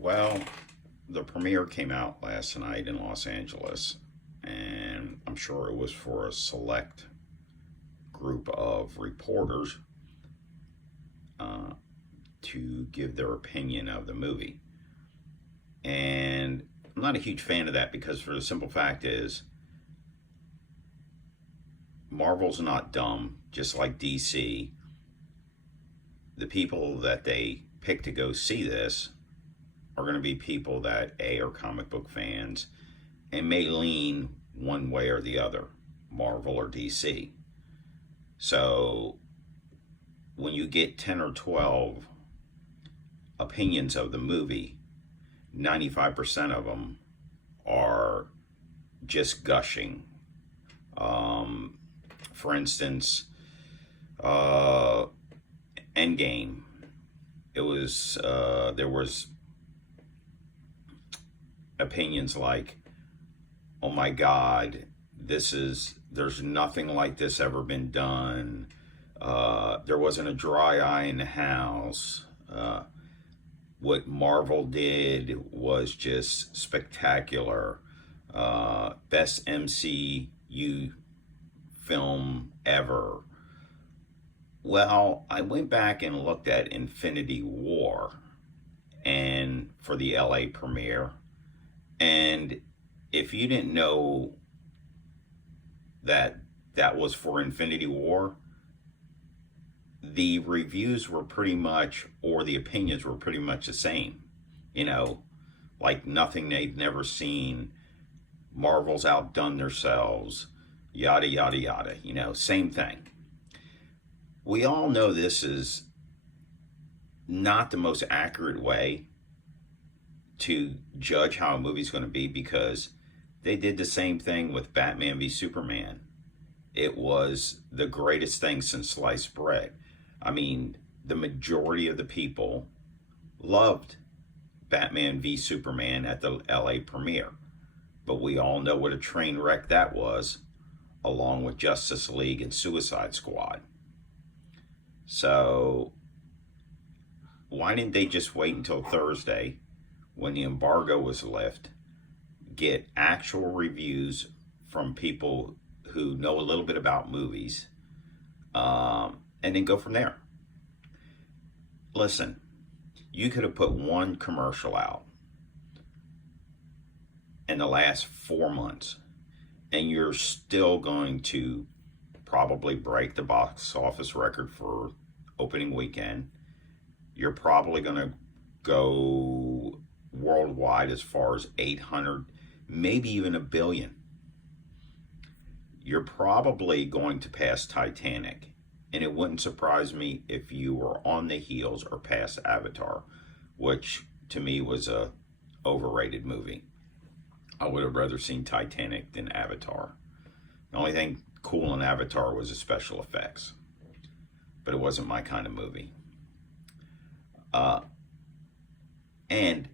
Well, the premiere came out last night in Los Angeles, and I'm sure it was for a select group of reporters uh, to give their opinion of the movie. And I'm not a huge fan of that because, for the simple fact is, Marvel's not dumb, just like DC. The people that they pick to go see this are going to be people that A, are comic book fans and may lean one way or the other, Marvel or DC. So when you get 10 or 12 opinions of the movie, 95% of them are just gushing. Um, for instance, uh, Endgame. There was opinions like, "Oh my God, there's nothing like this ever been done. There wasn't a dry eye in the house. What Marvel did was just spectacular. Best MCU film ever." Well, I went back and looked at Infinity War and for the LA premiere. And if you didn't know that that was for Infinity War, the reviews were pretty much, or the opinions were pretty much the same. You know, like nothing they'd never seen. Marvel's outdone themselves, yada, yada, yada. Same thing. We all know this is not the most accurate way to judge how a movie's going to be because they did the same thing with Batman v Superman. It was the greatest thing since sliced bread. I mean, the majority of the people loved Batman v Superman at the LA premiere. But we all know what a train wreck that was, along with Justice League and Suicide Squad. So, why didn't they just wait until Thursday when the embargo was lifted, get actual reviews from people who know a little bit about movies, and then go from there? Listen, you could have put one commercial out in the last 4 months, and you're still going to probably break the box office record for opening weekend. You're probably going to go worldwide as far as 800, maybe even a billion. You're probably going to pass Titanic, and it wouldn't surprise me if you were on the heels or past Avatar, which to me was a overrated movie. I would have rather seen Titanic than Avatar. The only thing cool in Avatar was the special effects, but it wasn't my kind of movie. And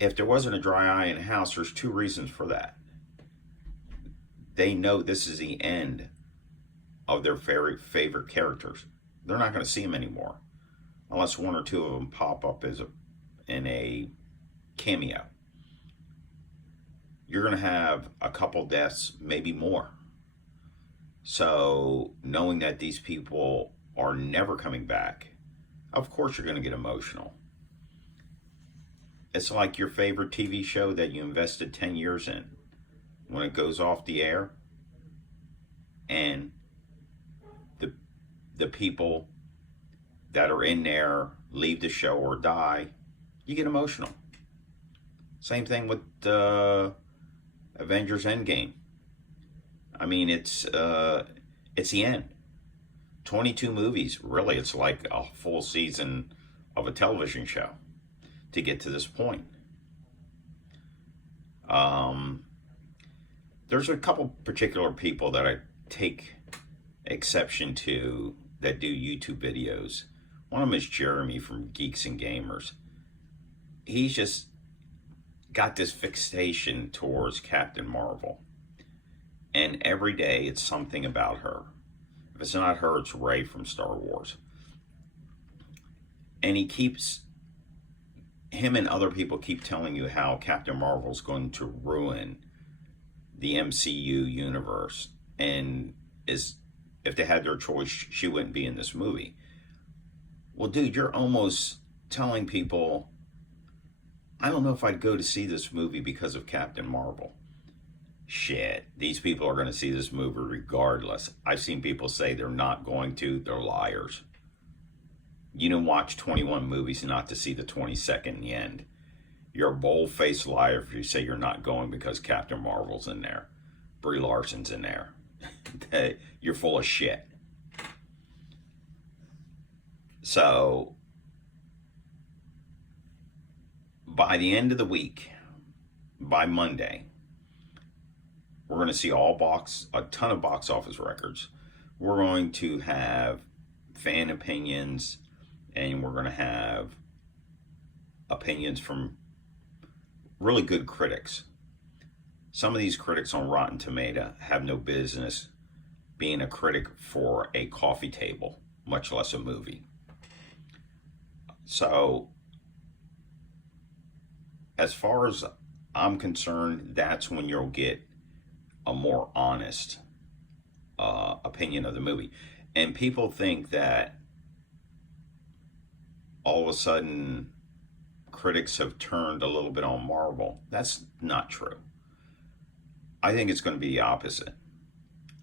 if there wasn't a dry eye in the house, there's two reasons for that. They know this is the end of their favorite characters. They're not going to see them anymore unless one or two of them pop up in a cameo. You're going to have a couple deaths, maybe more. So knowing that these people are never coming back, of course you're going to get emotional. It's like your favorite TV show that you invested 10 years in. When it goes off the air and the people that are in there leave the show or die, you get emotional. Same thing with Avengers Endgame. I mean, it's the end. 22 movies. Really, it's like a full season of a television show to get to this point. There's a couple particular people that I take exception to that do YouTube videos. One of them is Jeremy from Geeks and Gamers. He's just got this fixation towards Captain Marvel. And every day it's something about her. If it's not her, it's Rey from Star Wars. And he keeps him and other people keep telling you how Captain Marvel's going to ruin the MCU universe, and is if they had their choice, she wouldn't be in this movie. Well, dude, you're almost telling people, I don't know if I'd go to see this movie because of Captain Marvel. Shit, these people are going to see this movie regardless. I've seen people say they're not going to, they're liars. You didn't watch 21 movies not to see the 22nd in the end. You're a bold-faced liar if you say you're not going because Captain Marvel's in there. Brie Larson's in there. You're full of shit. So, by the end of the week, by Monday, we're going to see a ton of box office records. We're going to have fan opinions, and we're going to have opinions from really good critics. Some of these critics on Rotten Tomato have no business being a critic for a coffee table, much less a movie. So, as far as I'm concerned, that's when you'll get a more honest opinion of the movie. And people think that all of a sudden critics have turned a little bit on Marvel. That's not true. I think it's going to be the opposite.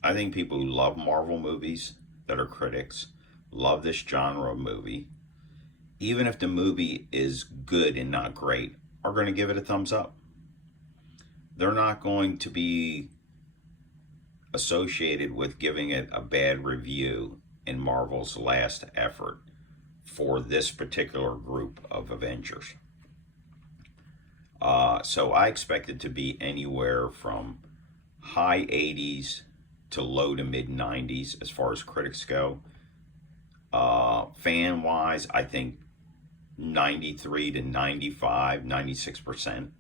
I think people who love Marvel movies that are critics love this genre of movie. Even if the movie is good and not great, are going to give it a thumbs up. They're not going to be associated with giving it a bad review in Marvel's last effort for this particular group of Avengers. So I expect it to be anywhere from high 80s to low to mid 90s as far as critics go. Fan wise, I think 93 to 95, 96%.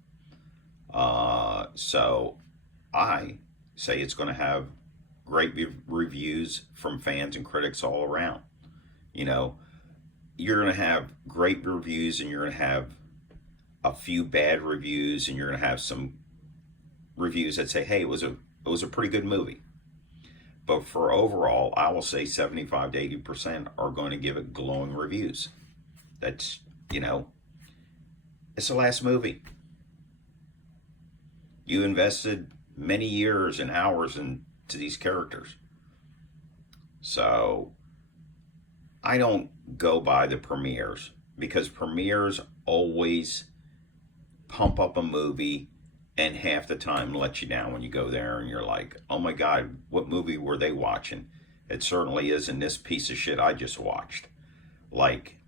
So I say it's going to have great reviews from fans and critics all around. You know, you're going to have great reviews, and you're going to have a few bad reviews, and you're going to have some reviews that say, hey, it was a pretty good movie. But for overall, I will say 75 to 80% are going to give it glowing reviews. That's, it's the last movie. You invested many years and hours into these characters. So I don't go by the premieres, because premieres always pump up a movie and half the time let you down when you go there and you're like, oh my God, what movie were they watching? It certainly isn't this piece of shit I just watched. Like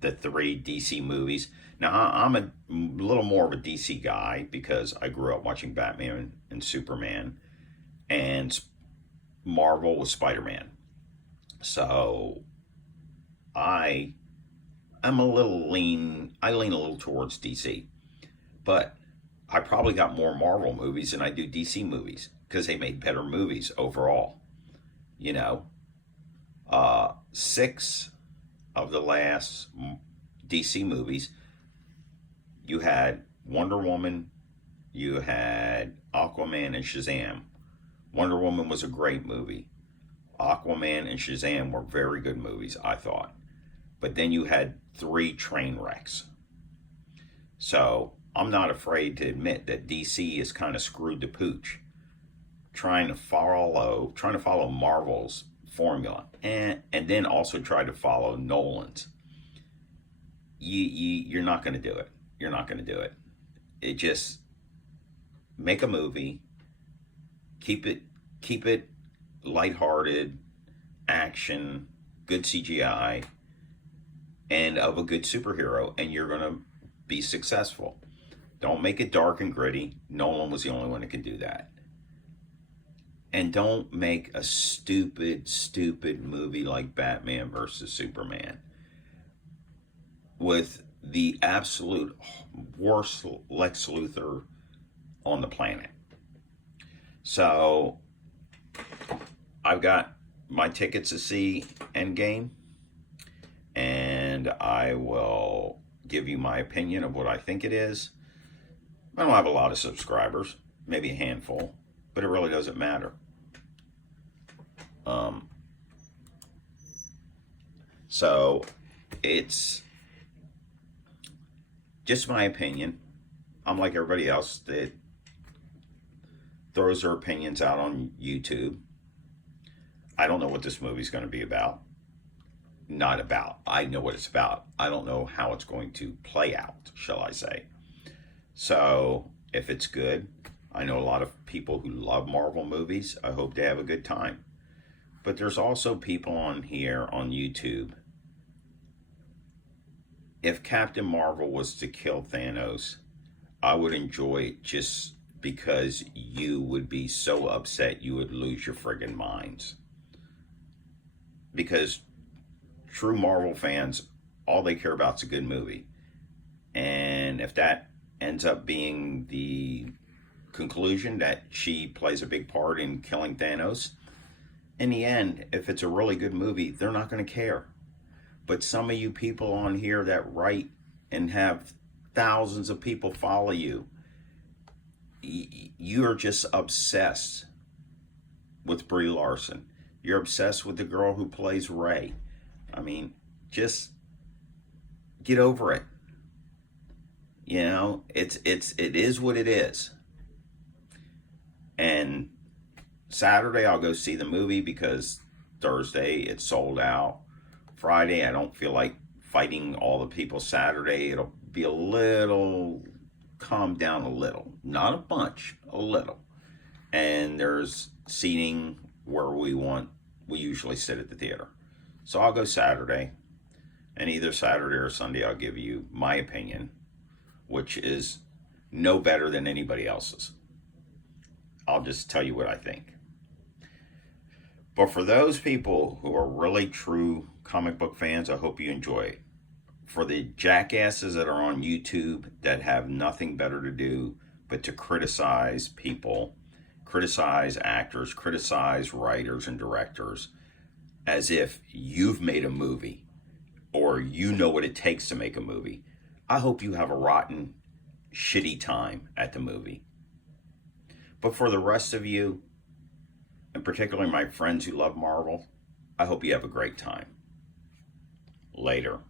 the 3 DC movies. Now, I'm a little more of a DC guy because I grew up watching Batman and Superman, and Marvel with Spider-Man. So I lean a little towards DC. But I probably got more Marvel movies than I do DC movies because they made better movies overall. 6 of the last DC movies, you had Wonder Woman, you had Aquaman, and Shazam. Wonder Woman was a great movie. Aquaman and Shazam were very good movies, I thought. But then you had 3 train wrecks. So I'm not afraid to admit that DC is kind of screwed the pooch, trying to follow Marvel's formula, and then also try to follow Nolan's. You're not going to do it. You're not going to do it. It just make a movie, keep it lighthearted, action, good CGI, and of a good superhero, and you're going to be successful. Don't make it dark and gritty. Nolan was the only one that could do that. And don't make a stupid movie like Batman versus Superman with the absolute worst Lex Luthor on the planet. So I've got my tickets to see Endgame, and I will give you my opinion of what I think it is. I don't have a lot of subscribers, maybe a handful, but it really doesn't matter. So it's just my opinion. I'm like everybody else that throws their opinions out on YouTube. I don't know what this movie's going to be about. Not about. I know what it's about. I don't know how it's going to play out, shall I say. So, if it's good, I know a lot of people who love Marvel movies. I hope they have a good time. But there's also people on here on YouTube. If Captain Marvel was to kill Thanos, I would enjoy it just because you would be so upset you would lose your friggin' minds. Because true Marvel fans, all they care about is a good movie. And if that ends up being the conclusion that she plays a big part in killing Thanos, in the end, if it's a really good movie, they're not going to care. But some of you people on here that write and have thousands of people follow you, you're just obsessed with Brie Larson. You're obsessed with the girl who plays Rey. I mean, just get over it. You know, it is what it is. And Saturday I'll go see the movie because Thursday it's sold out. Friday I don't feel like fighting all the people. Saturday it'll be a little calm down a little, not a bunch, a little. And there's seating where we usually sit at the theater. So I'll go Saturday, and either Saturday or Sunday I'll give you my opinion, which is no better than anybody else's. I'll just tell you what I think. But for those people who are really true comic book fans, I hope you enjoy it. For the jackasses that are on YouTube that have nothing better to do but to criticize people, criticize actors, criticize writers and directors, as if you've made a movie or you know what it takes to make a movie, I hope you have a rotten, shitty time at the movie. But for the rest of you, and particularly my friends who love Marvel, I hope you have a great time. Later.